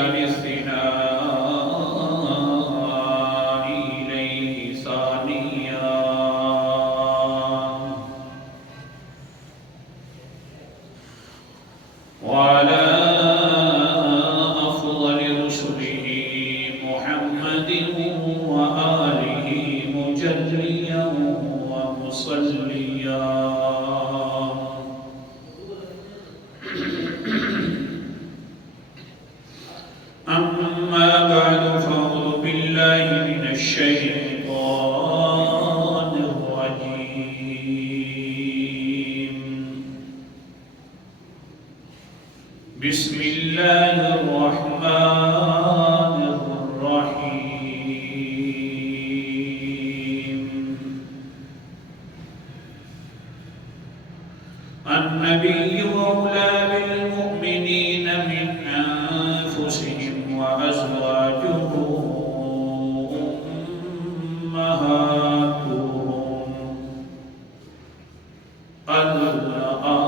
عن الثناء إليه ثانيا وعلى أفضل رسله محمد وآله مجليا ومصليا أما بعد فأعوذ بالله من الشيطان الرجيم بسم الله الرحمن الرحيم النبي أولى بالمؤمنين من أنفسهم وأزواجه أمهاتهم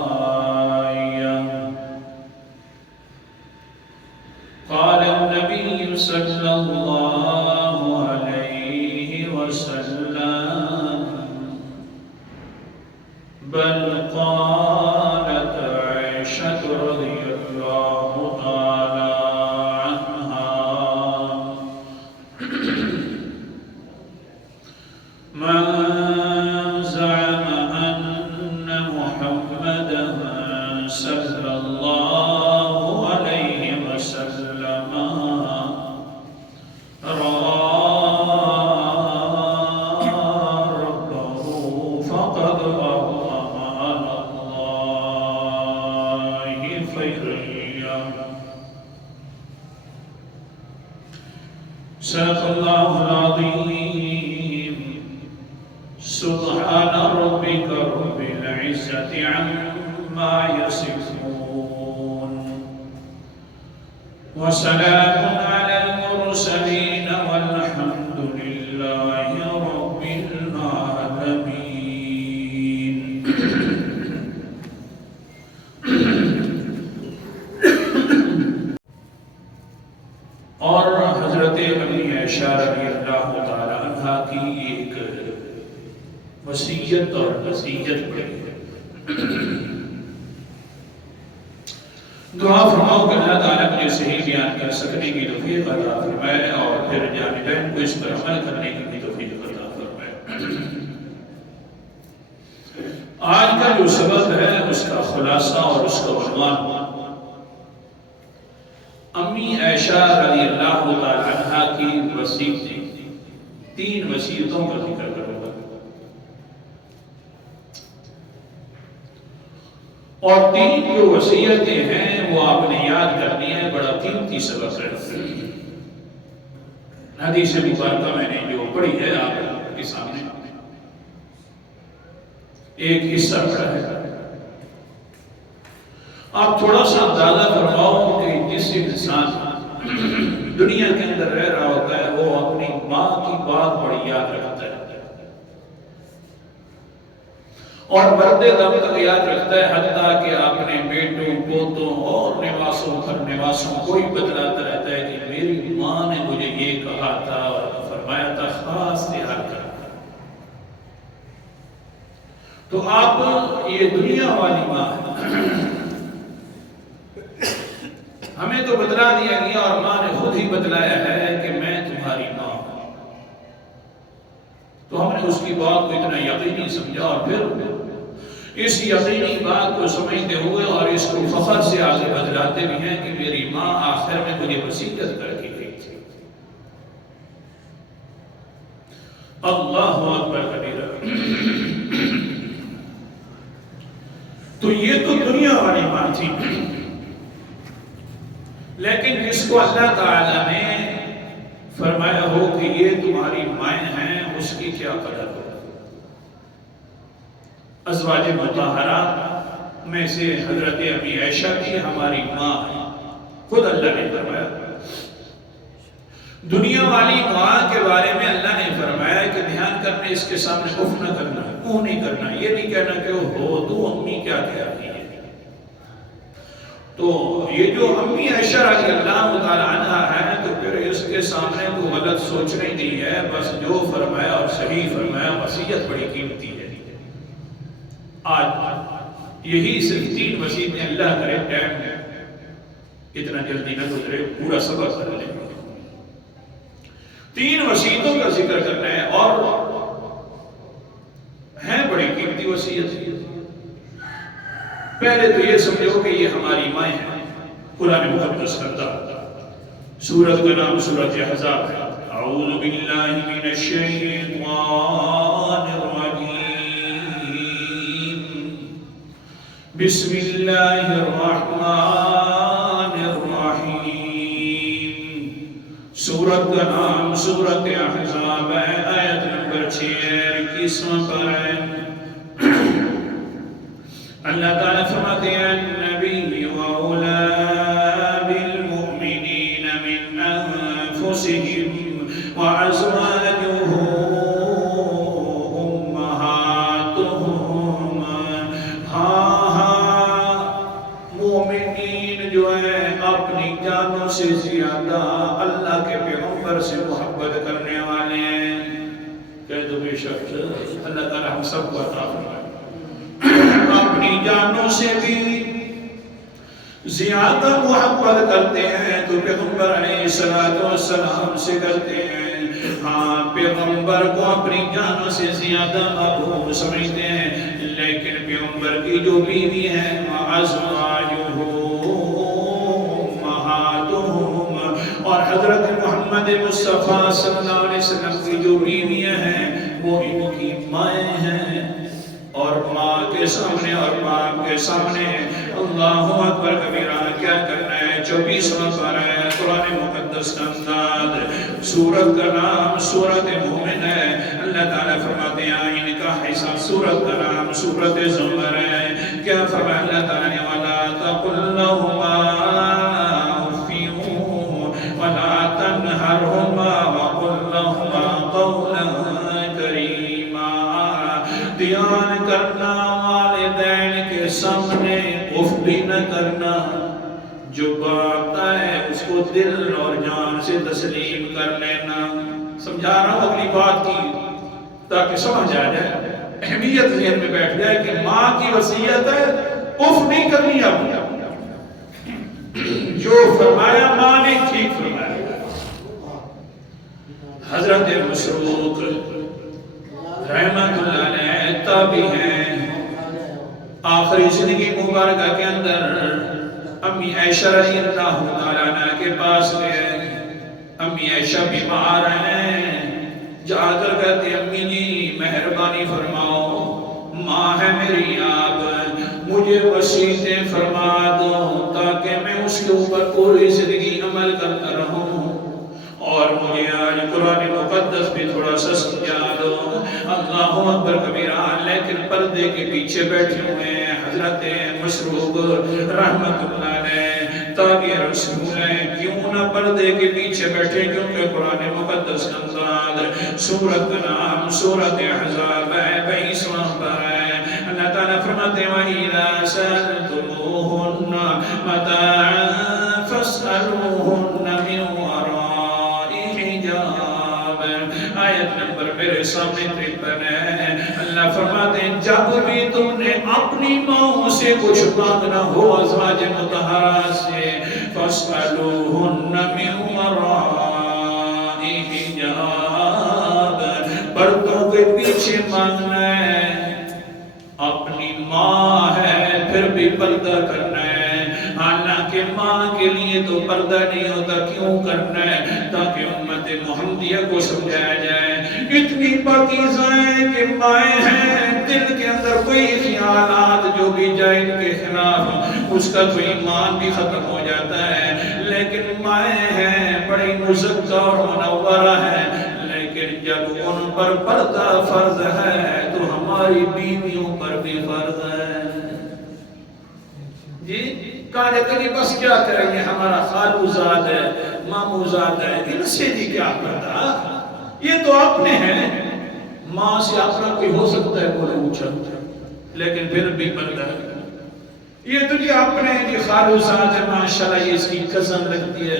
الآية قال النبي صلى الله عليه وسلم بل قالت عائشة رضي الله تعالى عنها من زعم أن محمدا صلى الله عليه وسلم رأى ربه فقد أظلم على الله خيرا صدق الله العظيم سبحان ربك رب العزة عما يصفون وسلام على المرسلين والحمد لله رب العالمين اور حضرت ابی عائشہ رضی اللہ تعالی عنہ کی ایک وصیت اور نصیحت پڑھی ہے۔ دعا فرماؤ کہ اللہ تعالیٰ مجھے صحیح بیان کر سکنے کی توفیق عطا فرمائے اور پھر جانبین کو اس پر عمل کرنے کی بھی توفیق عطا فرمائے۔ آج کا جو سبق ہے اس کا خلاصہ اور اس کا عنوان امی عائشہ رضی اللہ تعالی عنہ کی وصیت 3 وصیتوں کا ذکر کروں گا، اور 3 جو وصیتیں ہیں وہ آپ نے یاد کرنی ہے، بڑا قیمتی سبق ہے۔ حدیث مبارکہ میں نے جو پڑھی ہے آپ کے سامنے ایک حصہ پڑھا ہے، آپ تھوڑا سا اندازہ فرماؤ کہ جس انسان دنیا کے اندر رہ رہا ہوتا ہے وہ اپنی ماں کی بات بڑی یاد رکھتا ہے اور مرتے دم تک یاد رکھتا ہے، حتیٰ کہ اپنے بیٹوں پوتوں اور نواسوں پر نواسوں کو ہی بتلاتا رہتا ہے کہ میری ماں نے مجھے یہ کہا تھا اور فرمایا تھا، خاص یاد کرتا۔ تو آپ یہ دنیا والی ماں ہے، ہمیں تو بتلا دیا گیا اور ماں نے خود ہی بتلایا ہے کہ میں تمہاری ماں ہوں، تو ہم نے اس کی بات کو اتنا یقینی سمجھا اور پھر اس یقینی بات کو سمجھتے ہوئے اور اس کو فخر سے آگے بتلاتے بھی ہیں کہ میری ماں آخر میں مجھے وصیت کر کے گئی تھی۔ اللہ اکبر کبیرہ۔ تو یہ تو دنیا والی ماں تھی، لیکن جس کو اللہ تعالیٰ نے فرمایا ہو کہ یہ تمہاری مائیں ہیں، اس کی کیا قدر ہو۔ ازواج مطہرات میں سے حضرت ابی عائشہ کی ہماری ماں ہے، خود اللہ نے فرمایا۔ دنیا والی ماں کے بارے میں اللہ نے فرمایا کہ دھیان کرنا، اس کے سامنے اف نہ کرنا، منہ نہیں کرنا، یہ نہیں کہنا کہ ہو تو امی کیا کہہ رہی ہے۔ تو یہ جو امی عائشہ رضی اللہ تعالی عنہ سامنے تو غلط سوچنا ہی نہیں ہے، بس جو فرمایا اور صحیح فرمایا، وصیت بڑی قیمتی ہے۔ آج یہی صرف 3 وصیتیں، اللہ کرے ٹائم اتنا جلدی نہ گزرے، پورا سبق کر لیں۔ 3 وصیتوں کا ذکر کرنا ہے اور ہیں بڑی قیمتی وصیت۔ پہلے تو یہ سمجھو کہ یہ ہماری مائیں ہیں، قرآن مقدس کرتا۔ سورت کا نام سورت احزاب ہے۔ اعوذ باللہ من الشیطان الرجیم، بسم اللہ الرحمن الرحیم۔ سورت کا نام سورت احزاب ہے، آیت نمبر 6 پر ہے۔ اللہ تعالیٰ فرماتے ہیں النبی اولا بالمؤمنین من انفسهم وازواجه امہاتهم۔ ہاں مومنین جو ہیں اپنی جانوں سے زیادہ اللہ کے پیغمبر سے محبت کرنے والے ہیں۔ کہہ دو بے شک اللہ تعالیٰ ہم سب کو عطا فرمائے، اپنی جانوں سے بھی زیادہ محبت کرتے ہیں تو پیغمبر علیہ السلام سے کرتے ہیں۔ ہاں پیغمبر کو اپنی جانوں سے زیادہ محبوب سمجھتے ہیں، لیکن پیغمبر کی جو بیوی ہے وَأَزْوَاجُهُ أُمَّهَاتُهُمْ، اور حضرت محمد مصطفیٰ صلی اللہ علیہ وسلم کی جو بیویاں ہیں وہ ان کی مائیں ہیں۔ اور ماں کے سامنے اور باپ کے سامنے اللہ اکبر کبیرہ کیا کرنا ہے؟ 24واں پارہ ہے قرآن مقدس کا انداز۔ سورت کا نام سورت مومن ہے۔ اللہ تعالیٰ فرماتے ہیں ان کا حصہ سورت کا نام سورت زمر ہے۔ کیا فرمایا اللہ تعالیٰ نے؟ وَلَا تَقُلْ لَهُمَا أُفٍّ وَلَا تَنْهَرْهُمَا وَقُلْ لَهُمَا قَوْلًا كَرِيمًا۔ دھیان کرنا والدین کے سامنے اف بھی نہ کرنا، جو بات ہے اس کو دل اور جان سے تسلیم کر لینا۔ سمجھا رہا ہوں اگلی بات کی تاکہ سمجھ آ جائے، اہمیت ذہن میں بیٹھ جائے کہ ماں کی وصیت ہے اف نہیں کرنی۔ اب جو فرمایا ماں نے ٹھیک فرمایا۔ حضرت مسروق رحمت اللہ علیہ تابعی ہیں، آخری زندگی مبارکہ کے اندر امی عائشہ رضی اللہ تعالیٰ عنہ کے پاس گئے۔ امی عائشہ بیمار ہیں، جا کر کہتے ہیں امی جی مہربانی فرماؤ، ماں ہے میری آپ، مجھے وصیتیں فرما دو تاکہ میں اس کے اوپر پوری زندگی عمل کرتا رہوں، اور مجھے آج قرآن مقدس بھی تھوڑا سا سمجھا دو۔ اللہ اکبر کبیرہ، لیکن پردے کے پیچھے بیٹھے ہوئے ہیں حضرت مسروق رحمت اللہ علیہ تابعی رسول ہیں۔ کیوں نہ پردے کے پیچھے بیٹھے؟ کیونکہ قرآن مقدس کا انداز سورت کا نام سورت احزاب ہے، 22واں پارہ ہے۔ اللہ تعالیٰ فرماتے ہیں وَإِذَا سَأَلْتُمُوهُنَّ مَتَاعًا فَاسْأَلُوهُنَّ مِنْ وَرَاءِ حِجَابٍ۔ آیت نمبر میرے سامنے 53 ہے۔ اللہ فرماتے ہیں جب بھی تم نے اپنی ماں سے کچھ مانگنا ہو ازواج مطہرات سے، فَاسْأَلُوهُنَّ مِنْ وَرَاءِ حِجَابٍ، پردوں کے پیچھے مانگنا ہے۔ اپنی ماں ہے پھر بھی پردہ کرنا ہے، حالانکہ ماں کے لیے تو پردہ نہیں ہوتا، کیوں کرنا ہے؟ تاکہ امت محمدیہ کو سمجھایا جائے اتنی پاکیزہ ہیں کہ مائیں ہیں، دل کے اندر کوئی خیالات جو بھی جائے ان کے خلاف اس کا تو ایمان بھی ختم ہو جاتا ہے، لیکن مائیں ہیں بڑی مزکہ اور منورہ ہیں، لیکن جب ان پر پردہ فرض ہے تو ہماری بیویوں پر بھی فرض ہے۔ جی کہا جاتا ہے بس کیا کریں گے، ہمارا خالو زاد ہے مامو زاد ہے، ان سے بھی کیا پردہ، یہ تو اپنے ہیں۔ ماں سے اپنا کوئی ہو سکتا ہے بولے اونچا، لیکن پھر بھی پردہ ہے۔ یہ تو جی اپنے جی خالو صاحب ہے ماشاءاللہ یہ اس کی کزن لگتی ہے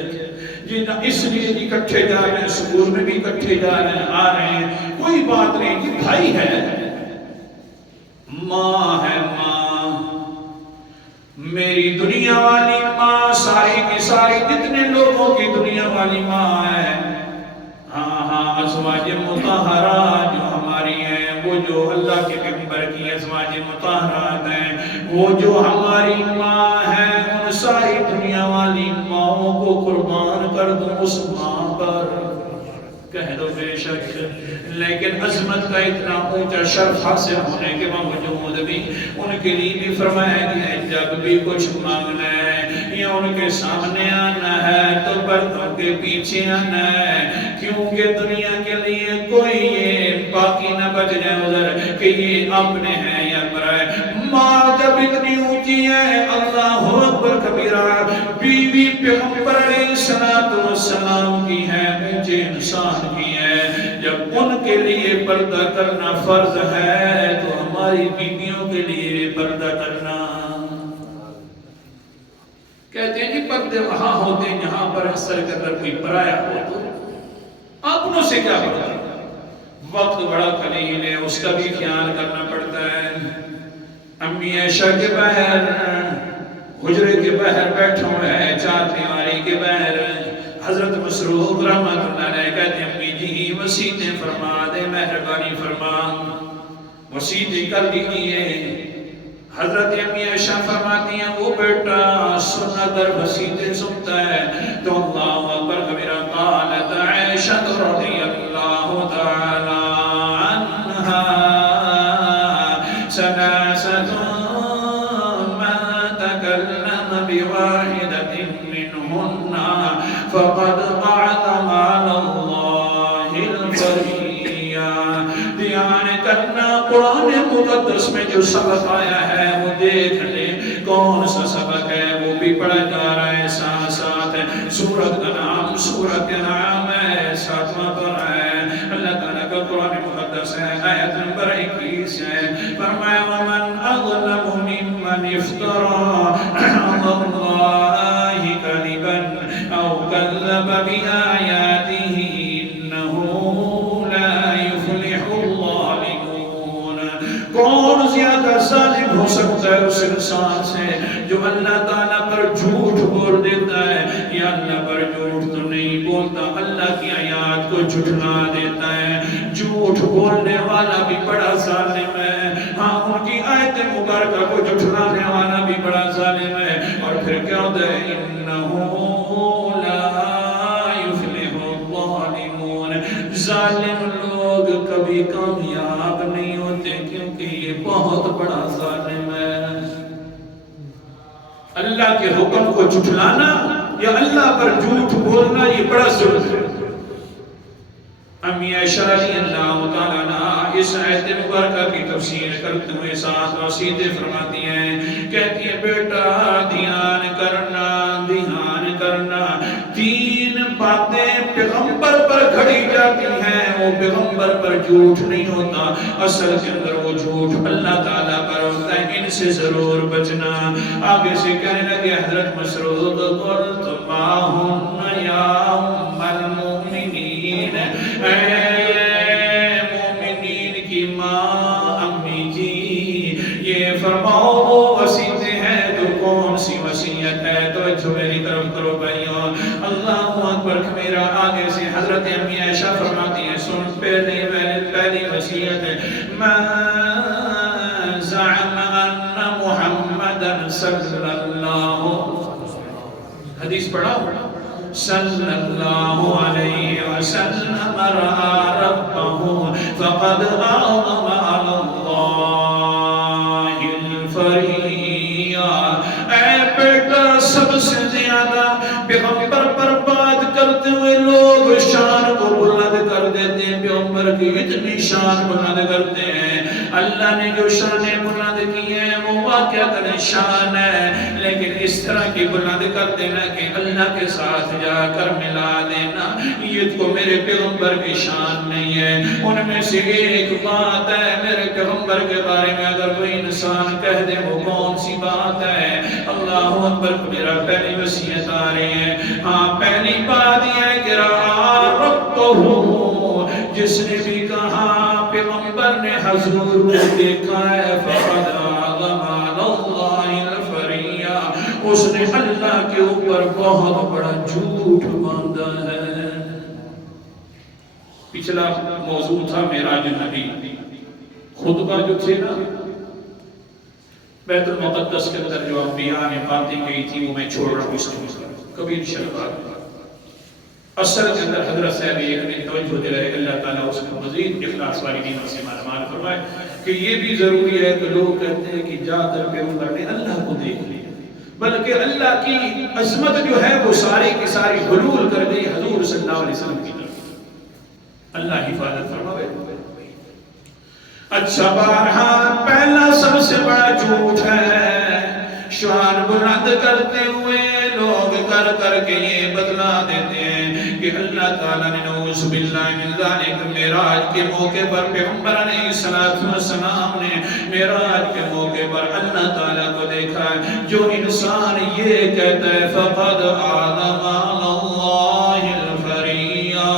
جی اس لیے جی کٹھے جا رہے ہیں سکول میں بھی کٹھے جا رہے ہیں آ رہے ہیں کوئی بات نہیں جی بھائی ہے ماں ہے ماں میری دنیا والی ماں ساری کی ساری جتنے لوگوں کی دنیا والی ماں ہے ہاں ہاں ازواج مطہرات جو ہماری ہیں وہ جو اللہ کے پیغمبر کی ازواج مطہرات ہیں وہ جو ہماری ماں ہے ان ساری دنیا والی ماں کو قربان کر دوں اس ماں پر کہہ دو بے شک لیکن عظمت کا اتنا اونچا شرف حاصل ہونے کے باوجود بھی ان کے لیے بھی فرمایا گیا ہے جب بھی کچھ مانگنا ہے یا ان کے سامنے آنا ہے تو پردوں کے پیچھے آنا ہے کیونکہ دنیا کے لیے کوئی یہ باقی نہ بچ جائے ادھر کہ یہ اپنے ہیں یا برائے ماں جب اتنی اونچی ہے اللہ اکبر کبیرہ بیوی پیغمبر علیہ السلام کی ہے اونچے انسان کی ہے جب ان کے لیے پردہ کرنا فرض ہے تو ہماری بیویوں کے لیے پردہ کرنا کہتے ہیں کہ پردے وہاں ہوتے ہیں جہاں پر اثر کر کوئی پرایا ہو تو اپنوں سے کیا پڑتا وقت بڑا قلیل ہے اس کا بھی خیال کرنا پڑتا ہے امی عائشہ کے باہر حجرے کے باہر بیٹھے ہوئے ہیں چار دیواری کے باہر حضرت مسروق رحمت اللہ علیہ کہتے ہیں امی جی وصیتیں فرما دے مہربانی فرما وصیتیں کر دیجئے حضرت امی عائشہ فرماتی ہیں وہ بیٹا سننا در وصیتیں سنتا ہے تو اللہ اکبر کبیرہ قالت عائشہ رضی اللہ تعالی عنہا ثلاثة من تكلم بواحدة منهن فقد أعظم على الله الفرية دھیان کرنا قرآن مقدس میں جو سبق آیا ہے وہ دیکھ لے کون سا سبق ہے وہ بھی پڑھا جا رہا ہے ساتھ ساتھ سورت کا نام سورت کا نام ہے ساتواں پڑھا ہے اللہ تعالیٰ کا قرآن مقدس ہے آیت نمبر 21 ہے فرمایا ومن اظلم ممن افترى على الله كذبا او كذب بآياته انه لا يفلح الظالمون کون زیادہ ظالم ہو سکتا ہے اس انسان سے جو اللہ تعالیٰ پر جھوٹ بول دیتا ہے یا اللہ پر جھوٹ تو نہیں بولتا اللہ کی آیات کو جھٹلا دیتا ہے جھوٹ بولنے والا بھی بڑا ظالم ہے ہاں ان کی آیت مبارکہ کو جھٹلانے والا بھی بڑا ظالم ہے اور پھر کیا ہوتا ہے انہو لا یفلح الظالمون ظالم لوگ کبھی کامیاب نہیں ہوتے کیونکہ یہ بہت بڑا ظالم ہے اللہ کے حکم کو جھٹلانا یا اللہ پر جھوٹ بولنا یہ بڑا ظلم ہے امی عائشہ رضی اللہ تعالیٰ عنہ اس آیت مبارکہ کی تفسیر کرتے ہوئے ساتھ وصیتیں فرماتی ہیں کہتی ہے بیٹا دھیان کرنا تین باتیں پیغمبر پر گھڑی جاتی ہیں وہ پیغمبر پر جھوٹ نہیں ہوتا اصل کے اندر وہ جھوٹ اللہ تعالیٰ پر ہوتا ہے ان سے ضرور بچنا آگے سے کہنے لگے حضرت مسعود قلت ما ہن یا ام المؤمنین اے مومنین کی ماں امی جی یہ فرماؤ وہ وصیتیں ہیں تو کون سی وصیت ہے توجہ میری طرف کرو بھائیوں اللہ اکبر میرا آگے سے حضرت امی عائشہ فرماتی ہیں سن پہلی وصیت ہے ما زعم ان محمدا صلی اللہ حدیث پڑھا صلی اللہ علیہ وسلم رأى ربه فقد أعظم على الله الفرية اے بیٹا سب سے زیادہ پیغمبر پر بات کرتے ہوئے لوگ شان کو بلند کر دیتے ہیں پیغمبر کی اتنی شان بلند کرتے ہیں اللہ نے جو شانیں بلند کی ہیں وہ واقعہ شان ہے لیکن اس طرح کی بلند کر دینا کہ اللہ کے ساتھ جا کر ملا دینا یہ تو میرے پیغمبر کی شان نہیں ہے. ان میں سے ایک بات ہے میرے پیغمبر کے بارے میں اگر کوئی انسان کہہ دے وہ کون سی بات ہے؟ اللہ اکبر. میرا پہلی وصیت آ رہی ہے. ہاں پہلی بات یہ ہے کہ رہا ربہ، جس نے بھی کہا پیغمبر نے حضور کو دیکھا ہے، فقد اعظم علی اللہ الفریہ، اس نے اللہ کے اوپر بہت بڑا جھوٹ باندھا ہے. پچھلا موضوع تھا معراج النبی. خطبہ جو تھے نا بیت المقدس کے اندر جو انبیاء نے باتیں کہی تھی وہ میں چھوڑ رہا ہوں اس کے کبھی انشاءاللہ. اصل کے اندر حضرت صاحب ایک دن توجہ دے رہے، اللہ تعالیٰ اس کو مزید اخلاص والی دینوں سے مالامال فرمائے کہ یہ بھی ضروری ہے کہ لوگ کہتے ہیں کہ جا کر پیغمبر نے اللہ کو دیکھ لیا، بلکہ اللہ کی عظمت جو ہے وہ ساری کی ساری حلول کر گئی حضور صلی اللہ علیہ وسلم کی طرف. اللہ حفاظت فرمائے. اچھا بہرحال پہلا سب سے بڑا جھوٹ ہے شان بلند کرتے ہوئے لوگ کر کر کے یہ بدلا دیتے ہیں کہ اللہ تعالیٰ نے نعوذ باللہ من ذالک معراج کے موقع پر پیغمبر علیہ السلام نے معراج کے موقع پر اللہ تعالیٰ کو دیکھا ہے. جو انسان یہ کہتا ہے فقد اعظم علی اللہ الفریہ،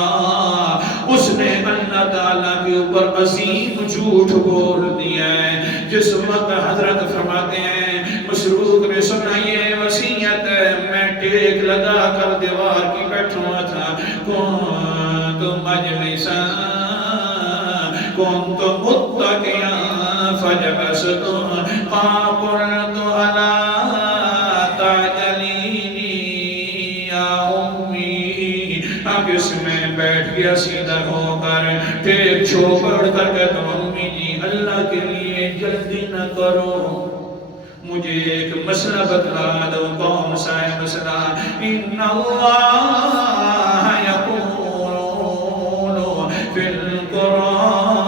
اس نے اللہ تعالیٰ کے اوپر عظیم جھوٹ بول دیا ہے. جس وقت حضرت فرماتے ہیں مسروق نے سنا یہ وصیت ہے، میں ٹیک لگا کر دیوار کی بیٹھا ہوا تھا. کنت مجلسا کنت متکئا فجلست فقلت الا تعجلینی یا امی. اب اس میں بیٹھ گیا سیدھا ہو کر ٹیک چھوڑ کر کہ تم امی جی اللہ کے لیے جلدی نہ کرو، مجھے ایک مسئلہ بتلا دو. کون سا ہے مسئلہ؟ ان اللہ یقول فی القرآن،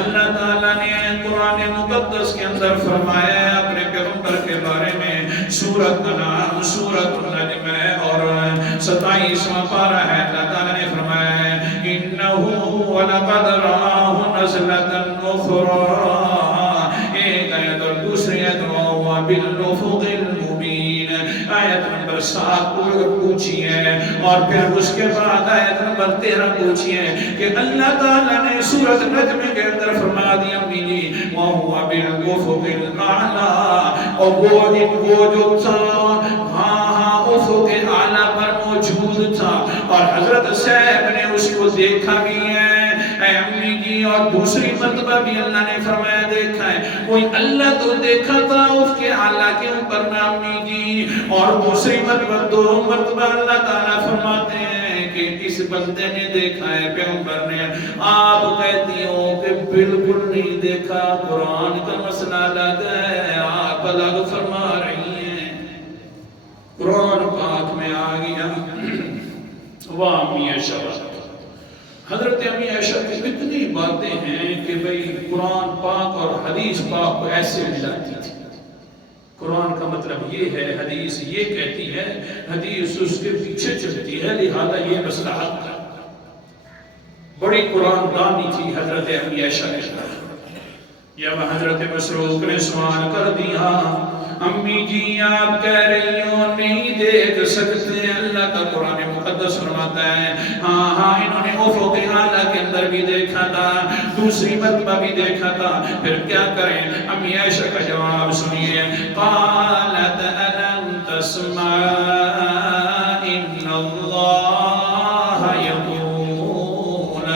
اللہ تعالیٰ نے قرآن مقدس کے اندر فرمایا ہے اپنے پیغمبر کے بارے میں. سورۃ کا نام سورۃ النجم ہے اور 27واں پارہ ہے. اللہ تعالیٰ نے فرمایا ہے انہو ولقد رآہ نزلۃ اخری، ایک آیت اور دوسری آیت وَهُوَ بِالْأُفُقِ الْمُبِينِ، آیت نمبر 7 پوچھی ہے اور پھر اس کے بعد آیت نمبر 13 پوچھی ہے کہ اللہ تعالیٰ نے سورۃ نجم کے اندر فرما دیا امی جی وَهُوَ بِالْأُفُقِ الْأَعْلَى، اور وہ جو تھا ہاں افق اعلیٰ پر موجود تھا اور حضرت صاحب نے اس کو دیکھا بھی ہے اے امی جی. اور دوسری مرتبہ بھی اللہ نے فرمایا دیکھا ہے. کوئی اللہ تو دیکھا تھا اس کے اعلیٰ کے اوپر میں امی جی، اور دوسری مرتبہ 2 مرتبہ اللہ تعالیٰ فرماتے ہیں کہ اس بندے نے دیکھا ہے پیغمبر نے. آپ کہتی ہو کہ بالکل نہیں دیکھا، قرآن کا مسئلہ الگ ہے، آپ الگ فرما رہی ہیں. قرآن پاک میں آ گیا واہ امی عائشہ. حضرت امی عائشہ کی اتنی باتیں ہیں کہ بھئی قرآن پاک اور حدیث پاک کو ایسے ملاتی تھی. قرآن کا مطلب یہ ہے، حدیث یہ کہتی ہے، حدیث اس کے پیچھے چلتی ہے، لہذا یہ مسئلہ حق ہے. بڑی قرآن دانی تھی حضرت امی عائشہ کے ساتھ. جب حضرت مسروق نے سوال کر دیا امی جی آپ کہہ رہی ہو نہیں دیکھ سکتے، اللہ کا قرآن مقدس فرماتا ہے ہاں انہوں نے افق اعلیٰ کے اندر بھی دیکھا تھا، دوسری مرتبہ بھی دیکھا تھا، پھر کیا کریں؟ امی عائشہ کا جواب سنیے. قالت الم تسمع ان اللہ یقول،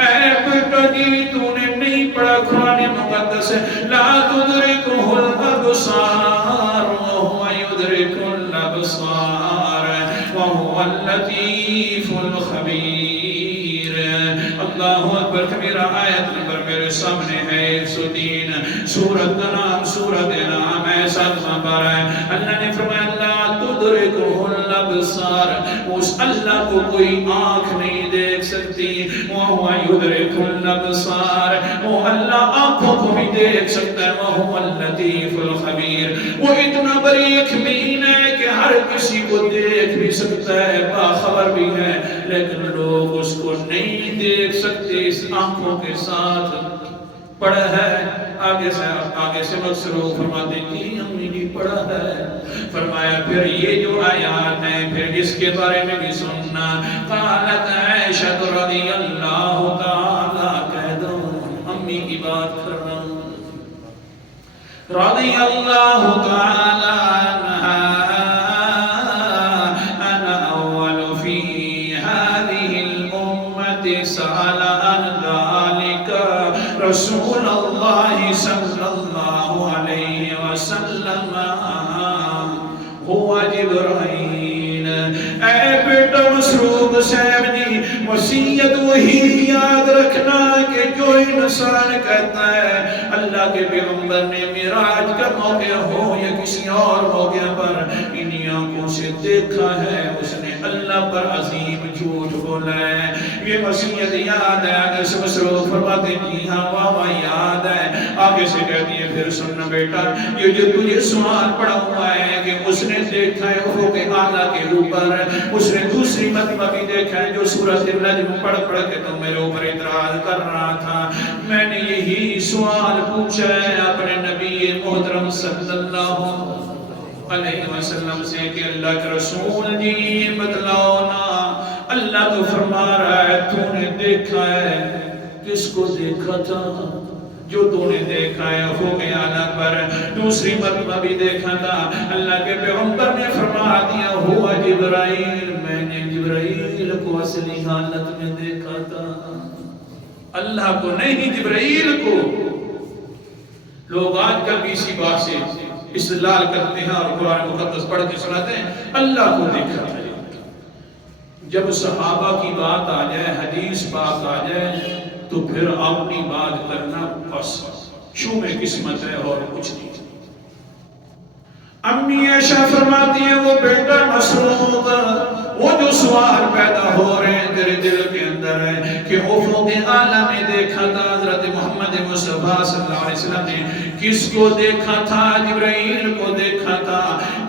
اے بیٹی تو نے نہیں پڑھا قرآن مقدس لا تدرکہ الابصار وهو يدرك الابصار وهو اللطيف الخبير. اللہ اکبر کبیرہ. آیت نمبر میرے سامنے ہے 103، سورت کا نام سورت انعام ہے 7واں پارہ ہے. اللہ نے فرمایا لا تدرکہ الابصار الابصار، اس اللہ کو کوئی آنکھ نہیں دیکھ سکتی، وَهُوَ يُدْرِكُ الابصار، وہ اللہ آنکھوں کو بھی دیکھ سکتا ہے، وَهُوَ اللطیف الخبیر، وہ اتنا باریک بین ہے کہ ہر کسی کو دیکھ بھی سکتا ہے، باخبر بھی ہے، لیکن لوگ اس کو نہیں دیکھ سکتے اس آنکھوں کے ساتھ۔ پڑھا ہے آگے سے مصروف فرماتے ہیں کہ امی جی پڑھا ہے، فرمایا پھر یہ جو آیات ہیں پھر اس کے بارے میں بھی سننا، قالت عائشہ رضی اللہ تعالی، کہہ دو امی کی بات کر رہا ہوں، رضی اللہ تعالی عنہا، انا اول فی هذه الامت سأل عن ذلك رسول اللہ صلی اللہ علیہ وسلم، ہوا جبرائیل۔ اے بیٹا مسروق صاحب جی، وصیت وہی یاد رکھنا کہ جو انسان کہتا ہے اللہ کے پیغمبر نے معراج کا موقع ہو یا کسی اور موقع پر انہی آنکھوں سے دیکھا ہے، اس نے اللہ پر عظیم جھوٹ بولا ہے۔ یہ وصیت یاد ہے، آگے سے مسروق فرماتے ہیں جی ہاں واہ یاد ہے، آگے سے کہتی ہے پھر سننا بیٹا، یہ جو تجھے سوال پڑا ہوا ہے کہ اس نے دیکھا ہے افق اعلیٰ کے اوپر، اس نے دوسری مرتبہ بھی دیکھا ہے جو سورۃ النجم پڑھ کے تو میرے اوپر اعتراض کر رہا تھا، میں نے یہی سوال پوچھا ہے اپنے نبی محترم صلی اللہ علیہ وسلم سے کہ اللہ کے رسول جی یہ بتلاؤ نا، اللہ تو فرما رہا ہے تو نے دیکھا ہے، کس کو دیکھا تھا؟ جو تو نے دیکھا ہے افق اعلیٰ پر، دوسری مرتبہ بھی دیکھا تھا، اللہ کے پیغمبر نے فرما دیا ہوا جبرائیل، میں نے جبرائیل کو اصلی حالت میں دیکھا تھا، اللہ کو نہیں جبرائیل کو۔ لوگ آج کل بھی اسی بات سے استدلال کرتے ہیں اور قرآن مقدس پڑھ کے سناتے ہیں اللہ کو دیکھا تھا۔ جب صحابہ کی بات آ جائے، حدیث بات آ جائے تو پھر اپنی بات کرنا بس شوم قسمت ہے اور کچھ نہیں۔ امی عائشہ فرماتی ہیں وہ بیٹا مسروق، وہ جو سوال پیدا ہو رہے ہیں تیرے دل کے اندر ہے کہ افق اعلیٰ میں دیکھا تھا حضرت محمد مصطفیٰ صلی اللہ علیہ وسلم نے، کس کو دیکھا تھا؟ جبرائیل کو دیکھا تھا۔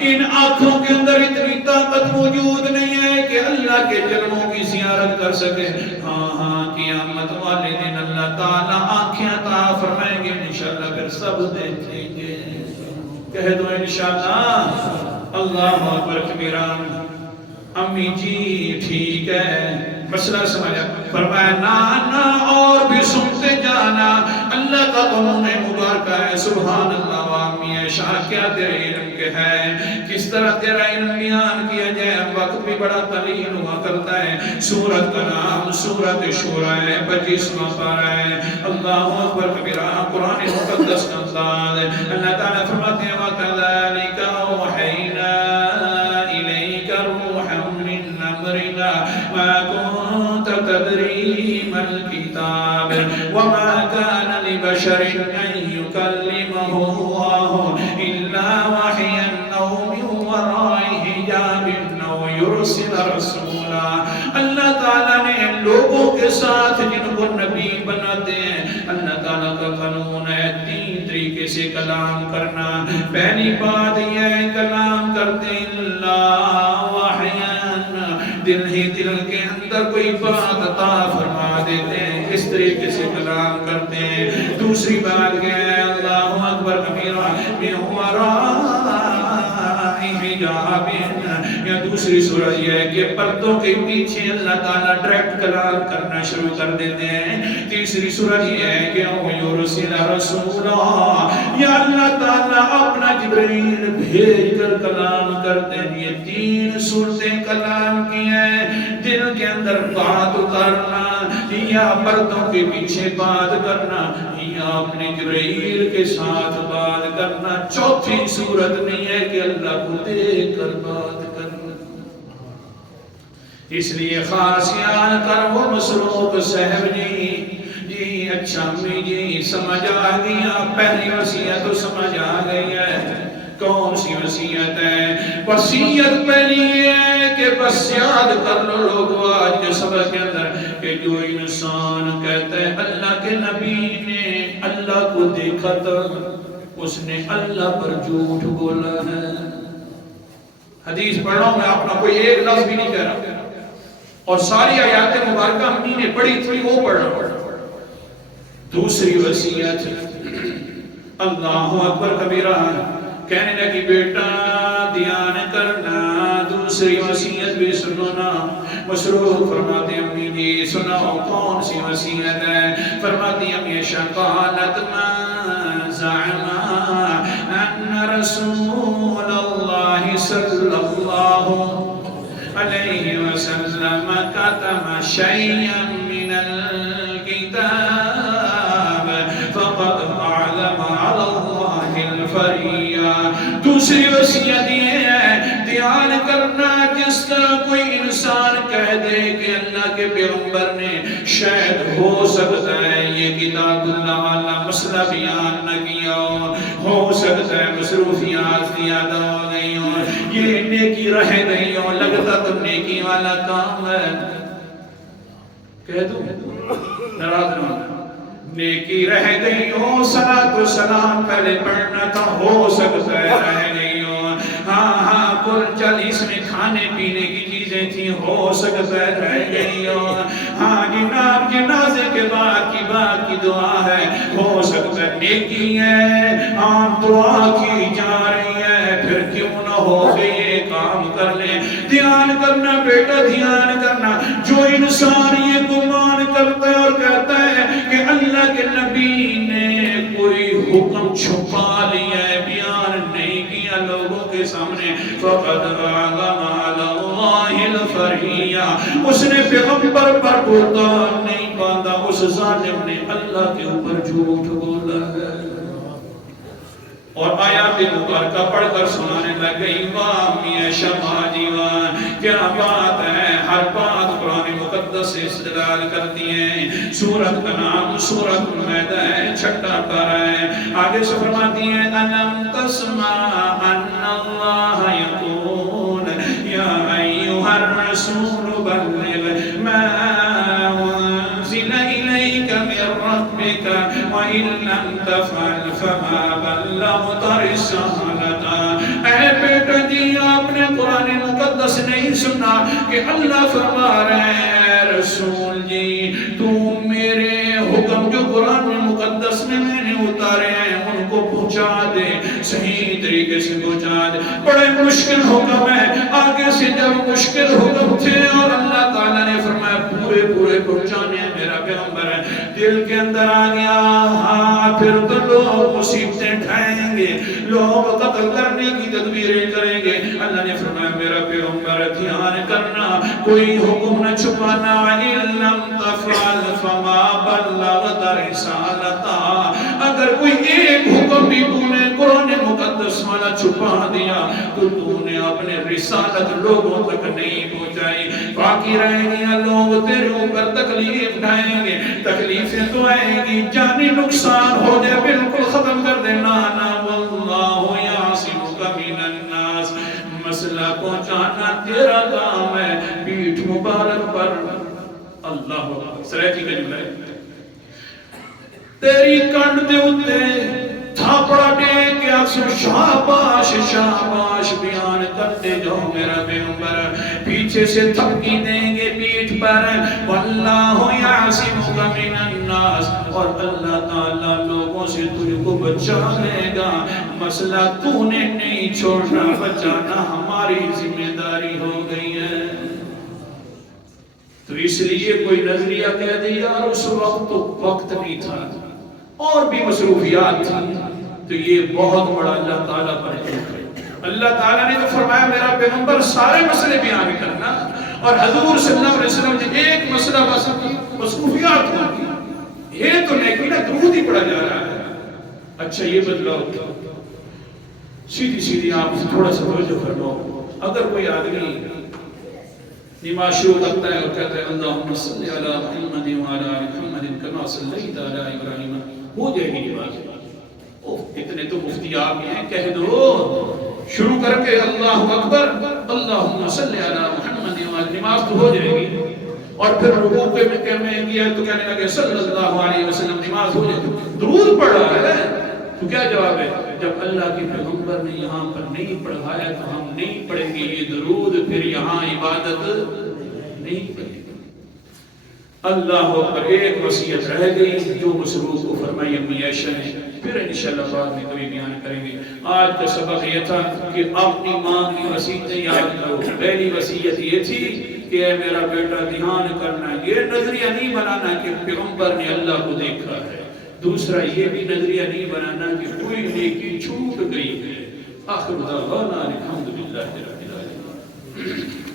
ان آنکھوں کے اندر اتنی طاقت موجود نہیں ہے کہ اللہ کے جلووں کی زیارت کر سکے۔ ہاں ہاں قیامت والے دن اللہ تعالیٰ آنکھیں عطا فرمائیں گے، انشاءاللہ پھر سب دیکھیں گے، کہہ دو انشاءاللہ، اللہ اکبر کبیرہ۔ امی جی ٹھیک ہے مسئلہ سمجھا، فرمایا نانا اور بھی سنتے جانا، اللہ کا قانون مبارکہ ہے، سبحان اللہ۔ امی عائشہ کیا تیرے علم کے ہے، کس طرح تیرا علم بیان کیا جائے، وقت بھی بڑا قلیل ہوا کرتا ہے۔ سورت کا نام سورت شورى ہے، 25واں پارہ ہے، اللہ اکبر کبیرہ، قرآن مقدس کا انداز ہے۔ اللہ تعالیٰ فرماتے ہیں وَكَذَلِكَ أَوْحَيْنَا إِلَيْكَ رُوحًا مِّنْ أَمْرِنَا مَا كُنتَ تَدْرِي مَا الْكِتَابُ وَمَا كَانَ لِبَشَرٍ أَن يُكَلِّمَهُ اللَّهُ إِلَّا وَحْيًا أَوْ مِن وَرَاءِ حِجَابٍ أَوْ يُرْسِلَ رَسُولًا۔ اللہ تعالیٰ نے لوگوں کے ساتھ جن کو نبی بناتے ہیں، اللہ تعالیٰ کا قانون ہے 3 طریقے سے کلام کرنا۔ پہلی بات یہ ہے کلام کرتے اللہ وحیان، دل ہی دل کے اندر کوئی بات عطا فرما دیتے ہیں، اس طریقے سے کلام کرتے ہیں۔ دوسری بات کیا ہے اللہ اکبر کبیرہ، من وراء حجاب، یا دوسری صورت یہ ہے کہ پردوں کے پیچھے اللہ تعالیٰ ڈائریکٹ کلام کرنا شروع کر دیتے ہیں۔ تیسری صورت یہ ہے کہ یرسل رسولا، یا اللہ تعالیٰ اپنا جبرائیل بھیج کر کلام کرتے ہیں۔ یہ 3 صورتیں کلام کی ہیں، دل کے اندر بات اتارنا، یا پردوں کے پیچھے بات کرنا، یا اپنے جبرائیل کے ساتھ بات کرنا۔ چوتھی صورت نہیں ہے کہ اللہ کو دیکھ کر بات کرنا۔ اس لیے خاص یاد کر وہ مسروق صاحب جی اچھا امی جی سمجھ آ گیا، پہلی وصیت تو سمجھ آ گئی ہے۔ کون سی وصیت ہے؟ وصیت پہلی ہے کہ بس یاد کر لو لوگوں آج کے سبق کے اندر کہ جو انسان کہتا ہے اللہ کے نبی نے اللہ کو دیکھا تھا، اس نے اللہ پر جھوٹ بولا ہے۔ حدیث پڑھ رہا ہوں میں، اپنا کوئی ایک لفظ بھی نہیں کہہ رہا، اور ساری آیات مبارکہ ہم نے پڑھی تھی وہ پڑھ رہا ہوں۔ دوسری وصیت اللہ اکبر کبیرہ کہنے لگی بیٹا دھیان کرنا، دوسری وصیت بھی سننا۔ مصروف فرماتے امی جی سناؤ کون سی وصیت ہے؟ فرماتی امی قالت ما زعم ان رسول اللہ صلی اللہ علیہ وسلم کتم شیئا من الکتاب فقد اعلم علی اللہ الفریہ۔ دوسری وصیت یہ ہے دھیان کرنا، جس طرح کوئی انسان کہہ دے کہ اللہ کے پیغمبر نے شاید ہو سکتا ہے یہ کتاب اللہ والا مسئلہ بیان نہ کیا ہو سکتا ہے مصروفیات زیادہ ہو گئی ہو، یہ نیکی رہ گئی ہو، لگتا تو نیکی والا کام ہے، کہہ دوں ناراض نہ ہونا، نیکی رہ گئی ہو، صلاۃ و سلام پہلے پڑھنا تھا، ہو سکتا ہے رہ گئی ہو، ہاں کل چل اس میں کھانے پینے کی چیزیں تھیں، ہو سکتا ہے رہ گئی ہو، ہاں جنازے کے بعد کی دعا ہے، ہو سکتا ہے نیکی ہے، ہاں دعا کی جا رہی ہے، پھر کیوں نہ ہو یہ کام کر لیں۔ دھیان کرنا بیٹا دھیان کرنا، جو انسان یہ گمان کرتا ہے اور کہتا ہے کہ اللہ کے نبی نے کوئی حکم چھپا لیا ہے، بیان نہیں کیا لوگوں کے سامنے، فقد اعلم علی اللہ الفریہ، اس نے پیغمبر پر بہتان نہیں باندھا، اس ظالم نے اللہ کے اوپر جھوٹ بولا ہے۔ اور آیات مبارکہ پڑھ کر سنانے لگ گئی، واہ میاں شمع دیوان کیا بات ہے، ہر بات قرآن مقدس سے استدلال کرتی ہیں۔ سورت کا نام سورت المائدہ ہے، چھٹا پارہ ہے، آگے سے فرماتی ہیں أَلَمْ تَسْمَعْ أَنَّ اللَّهَ يَقُولُ يَا أَيُّهَا الرَّسُولُ بَلِّغْ مَا أُنزِلَ إِلَيْكَ مِن رَّبِّكَ وَإِن لَّمْ تَفْعَلْ فَمَا بَلَّغْتَ رِسَالَتَهُ۔ اے بیٹا جی آپ نے قرآن مقدس نہیں سنا کہ اللہ فرما رہے ہیں رسول جی تو میرے حکم جو قرآن مقدس میں نے اتارے ہیں ان کو پہنچا دے، صحیح طریقے سے پہنچا دے۔ بڑے مشکل حکم ہے، آگے سے جب مشکل حکم تھے اور اللہ تعالیٰ نے فرمایا پورے پہنچانے ہیں میرا پیغمبر ہے، دل کے اندر آ گیا ہاں پھر تو لوگ مصیبتیں ڈھائیں گے، لوگ قتل کرنے کی تدبیریں کریں گے۔ اللہ نے فرمایا میرا پیغمبر دھیان کرنا، کوئی حکم نہ چھپانا، إِن لَّمْ تَفْعَلْ فَمَا بَلَّغْتَ رِسَالَتَهُ۔ اگر کوئی ایک حکم بھی تو نے قرآن مقدس والا چھپا دیا تو تو نے اپنے رسالت لوگوں تک نہیں پہنچائی، باقی رہ گیا لوگ تیرے اوپر تکلیف ڈھائیں گے، تکلیفیں تو آئیں گی، جانی نقصان ہو جائے بالکل ختم کر دینا نا، واللہ یعصمک من الناس، مسئلہ پہنچانا تیرا کام ہے، پیٹھ مبارک پر اللہ سرائکی کا جملہ ہے تیری کنڈ دے اتے تھاپڑا دے کے اکثر شاباش بیان کرتے جاؤ میرا پیغمبر، پیچھے سے تھپکی دیں گے پیٹھ پر، واللہ یعصمک من الناس، اور اللہ تعالیٰ لوگوں سے تجھ کو بچا لے گا، مسئلہ تو نے نہیں چھوڑنا، بچانا ہماری ذمہ داری ہو گئی ہے۔ تو اس لیے کوئی نظریہ کہہ دے یار اس وقت تو وقت نہیں تھا اور بھی مصروفیات تھی، تو یہ بہت بڑا اللہ تعالیٰ پر جھوٹ ہے۔ اللہ تعالیٰ نے تو فرمایا میرا پیغمبر سارے مسئلے بیان کرنا، اور حضور صلی اللہ علیہ وسلم نے ایک مسئلہ بس مصروفیات ہوگی، یہ تو نیکی نہ درود ہی پڑھا جا رہا ہے۔ اچھا یہ بدلاؤ سیدھی آپ تھوڑا سا توجہ فرماؤ، اگر کوئی آدمی نماز شروع کرتا ہے اور کہتا ہے اللہم صلی علی محمد وعلی آل محمد کما صلیت علی ابراہیم، ہو جائے گی نماز۔ اتنے تو مفتی آپ ہیں، کہہ دو شروع کر کے اللہ اکبر اللہم صلی علی محمد نماز تو ہو جائے گی. اور پھر رکوع میں گیا تو کہنے لگے صلی اللہ علیہ وسلم نماز ہو جائے گی. درود پڑھ رہا ہے تو کیا جواب ہے؟ جب اللہ کے پیغمبر نے یہاں پر نہیں پڑھایا تو ہم نہیں پڑھیں گے یہ درود، پھر یہاں عبادت نہیں پڑھیں گے. اللہ اکبر. ایک وصیت رہ گئی جو مصروف کو فرمائی امی عائشہ نے، پھر انشاءاللہ بعد میں کبھی بیان کریں گے. آج کا سبق یہ تھا کہ اپنی ماں کی وصیتیں یاد کرو. پہلی وصیت یہ تھی کہ اے میرا بیٹا دھیان کرنا، یہ نظریہ نہیں بنانا کہ پیغمبر نے اللہ کو دیکھا ہے. دوسرا یہ بھی نظریہ نہیں بنانا کہ کوئی نیکی چھوٹ گئی ہے. آخر دعوانا الحمدللہ رب العالمین.